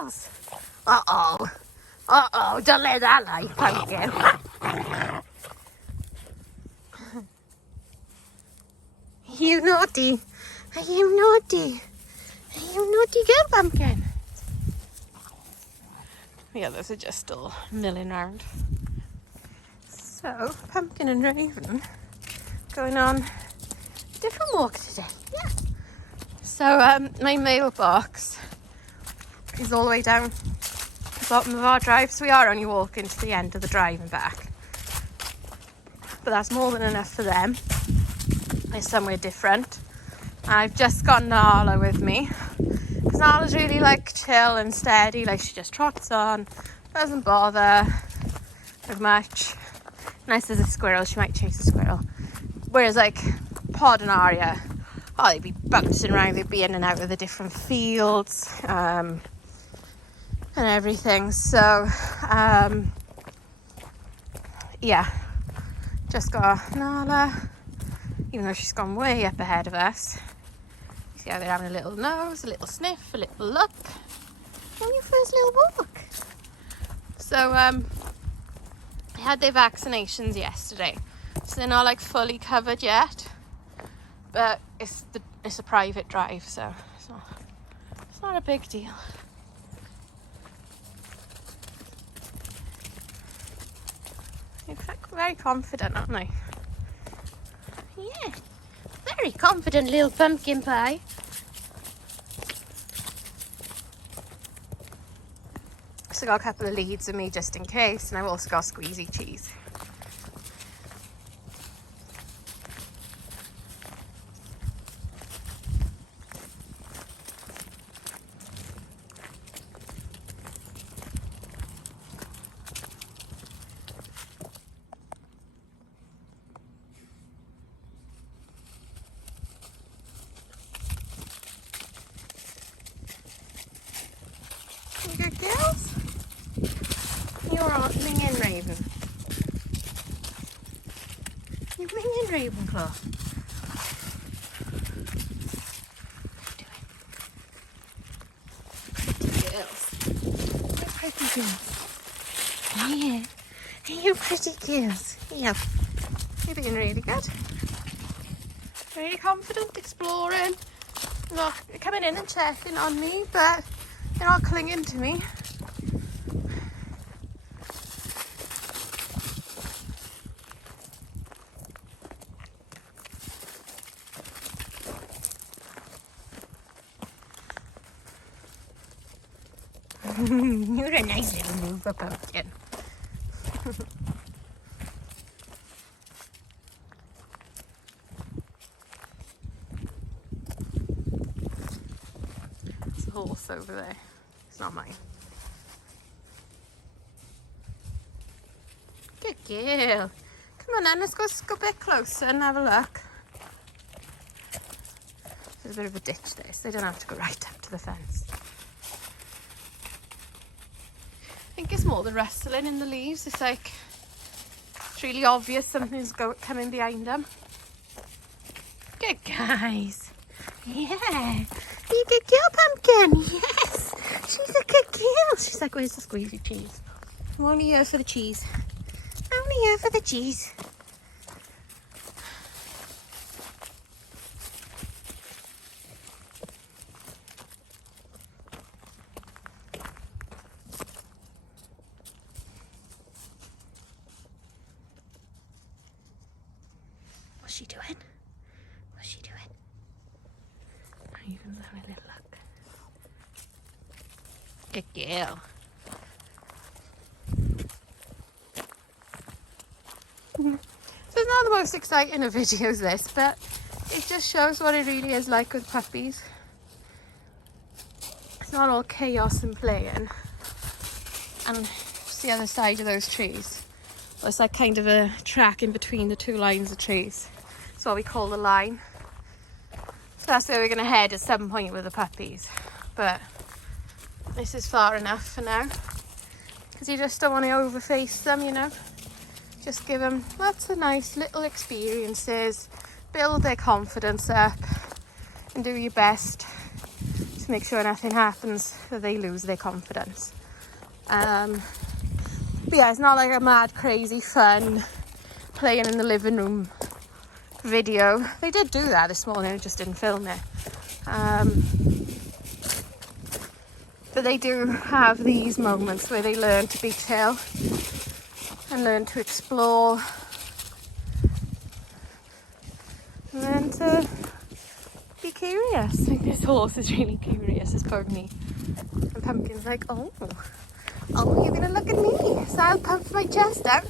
girls. Uh-oh. Uh-oh, don't let that light pumpkin. You naughty. Are you naughty? Are you naughty girl, pumpkin? The others are just still milling around. So, Pumpkin and Raven going on a different walk today. Yeah. So, my mailbox is all the way down the bottom of our drive, so we are only walking to the end of the drive and back. But that's more than enough for them. They're somewhere different. And I've just got Nala with me. Because Nala's really like chill and steady, like she just trots on, doesn't bother with much. Unless there's a squirrel, she might chase a squirrel. Whereas like Pod and Arya, oh, they'd be bouncing around, they'd be in and out of the different fields and everything. So, yeah, just got Nala, even though she's gone way up ahead of us. You see how they're having a little nose, a little sniff, a little look. On your first little walk. So, they had their vaccinations yesterday. So they're not like fully covered yet. But it's a private drive, so it's not a big deal. They're very confident, aren't they? Yeah, very confident little pumpkin pie. So I got a couple of leads with me just in case, and I've also got squeezy cheese. Good girls. You're on minging Raven. You're minging Ravenclaw. Pretty girls. You're pretty girls. Yeah. You pretty girls. Yeah. You're doing really good. Very confident, exploring. Not coming in and checking on me, but they're not clinging to me. You're a nice little mover, pumpkin. There's a horse over there. It's not mine. Good girl. Come on then, let's go a bit closer and have a look. There's a bit of a ditch there, so they don't have to go right up to the fence. I think it's more the rustling in the leaves. It's like, it's really obvious something's coming behind them. Good guys. Yeah. You good girl, pumpkin. Yes. She's a good girl. She's like, where's the squeezy cheese? I'm only here for the cheese. I'm only here for the cheese. What's she doing? What's she doing? Are you going to have a little look? Good girl. So it's not the most exciting of videos this, but it just shows what it really is like with puppies. It's not all chaos and playing. And just the other side of those trees. Well, it's like kind of a track in between the two lines of trees. That's what we call the line. So that's where we're going to head at some point with the puppies. But this is far enough for now. Because you just don't want to overface them, you know. Just give them lots of nice little experiences. Build their confidence up. And do your best to to make sure nothing happens that they lose their confidence. But yeah, it's not like a mad, crazy, fun playing in the living room video. They did do that this morning, I just didn't film it. But they do have these moments where they learn to be chill and learn to explore and learn to be curious. Like, this horse is really curious, this pony. And Pumpkin's like, oh, you're gonna look at me. So I'll puff my chest out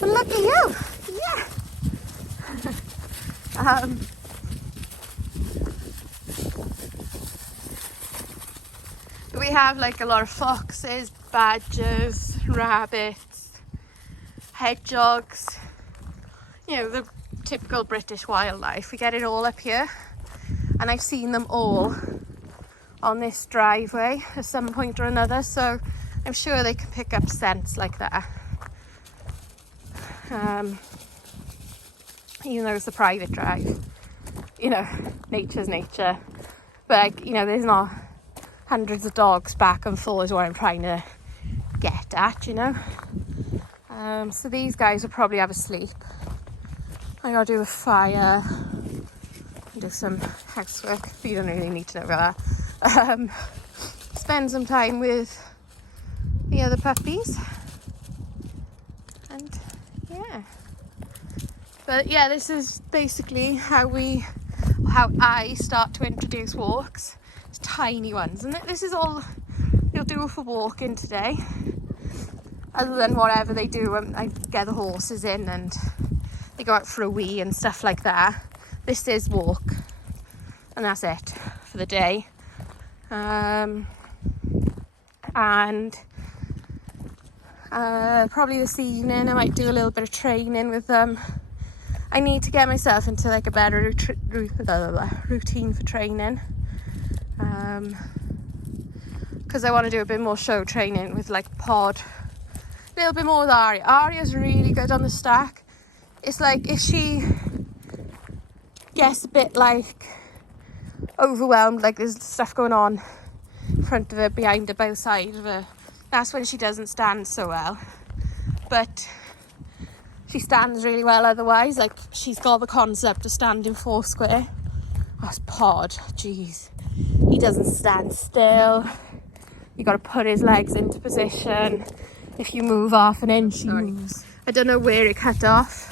and look at you. Yeah. We have like a lot of foxes, badgers, rabbits, hedgehogs, you know, the typical British wildlife. We get it all up here, and I've seen them all on this driveway at some point or another, so I'm sure they can pick up scents like that. Even though it's a private drive, you know, nature's nature. But like, you know, there's not hundreds of dogs back and forth is what I'm trying to get at, you know. So these guys will probably have a sleep. I gotta do a fire and do some housework, but you don't really need to know about that. Spend some time with the other puppies, and yeah. But yeah, this is basically how I start to introduce walks. It's tiny ones, and this is all you'll do for walking today, other than whatever they do when I get the horses in and they go out for a wee and stuff like that. This is walk, and that's it for the day. And probably this evening I might do a little bit of training with them. I need to get myself into like a better routine for training, because I want to do a bit more show training with like Pod, a little bit more with Aria. Aria's really good on the stack. It's like if she gets a bit like overwhelmed, like there's stuff going on in front of her, behind her, by the side of her, that's when she doesn't stand so well. But she stands really well otherwise. Like, she's got the concept of standing four square. That's Pod, jeez. He doesn't stand still. You got to put his legs into position. If you move off an inch, he moves. I don't know where it cut off.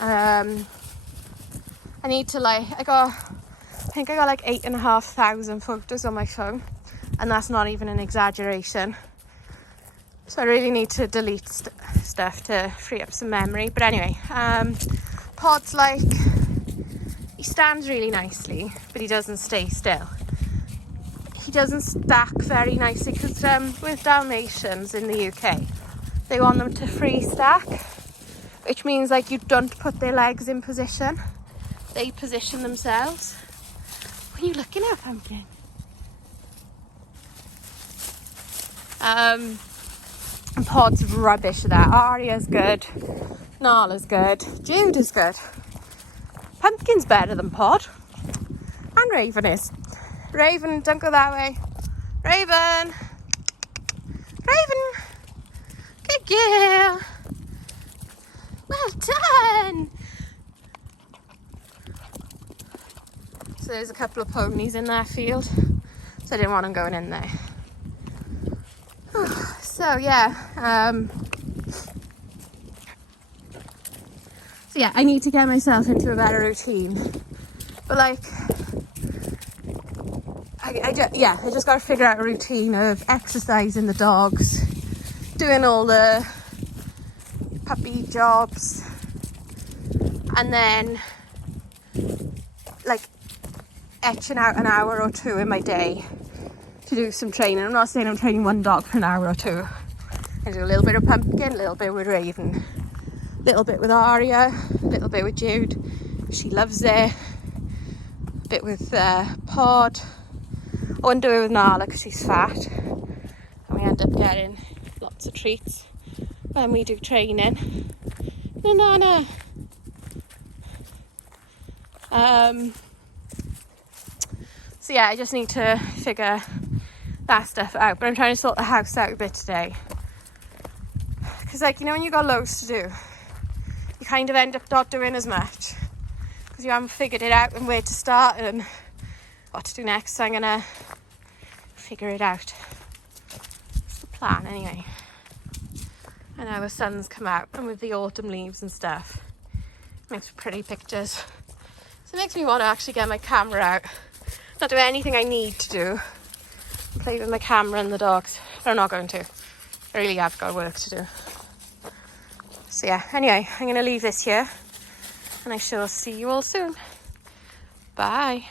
I need to I think I got like 8,500 photos on my phone, and that's not even an exaggeration. So I really need to delete stuff to free up some memory. But anyway, Pod's like, he stands really nicely, but he doesn't stay still. He doesn't stack very nicely, because with Dalmatians in the UK, they want them to free stack, which means like you don't put their legs in position. They position themselves. What are you looking at, Pumpkin? And Pod's rubbish at that. Aria's good. Nala's good. Jude is good. Pumpkin's better than Pod. And Raven is. Raven, don't go that way. Raven! Raven! Good girl! Well done! So there's a couple of ponies in that field, so I didn't want them going in there. So yeah, I need to get myself into a better routine. But like, I just got to figure out a routine of exercising the dogs, doing all the puppy jobs, and then like etching out an hour or two in my day to do some training. I'm not saying I'm training one dog for an hour or two. I do a little bit of Pumpkin, a little bit with Raven, a little bit with Aria, a little bit with Jude. She loves it. A bit with Pod. I wouldn't do it with Nala because she's fat, and we end up getting lots of treats when we do training. Nana. So yeah, I just need to figure that stuff out. But I'm trying to sort the house out a bit today. Because like, you know, when you've got loads to do, you kind of end up not doing as much. Because you haven't figured it out and where to start and what to do next. So I'm going to figure it out. That's the plan anyway. And now the sun's come out, and with the autumn leaves and stuff, makes pretty pictures. So it makes me want to actually get my camera out. Not do anything I need to do. And play with my camera and the dogs. But I'm not going to. I really have got work to do. So yeah, anyway, I'm going to leave this here. And I shall see you all soon. Bye.